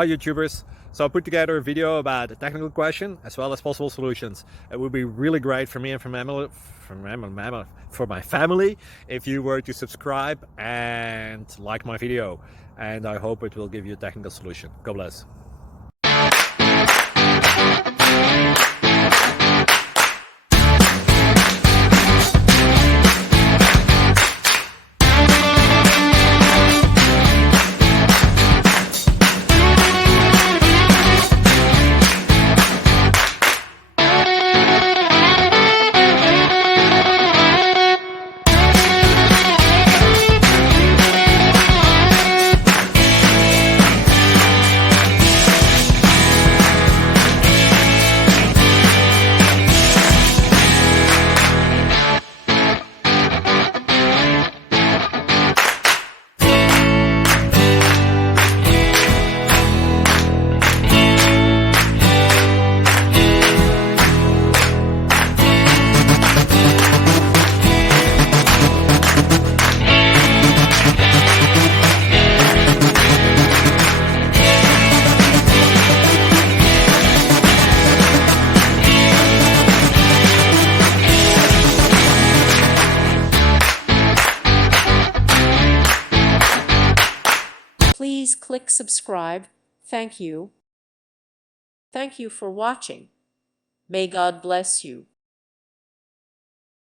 Hi YouTubers! So I put together a video about a technical question as well as possible solutions. It would be really great for me and for my family if you were to subscribe and like my video, and I hope it will give you a technical solution. God bless. Please click subscribe. Thank you. Thank you for watching. May God bless you.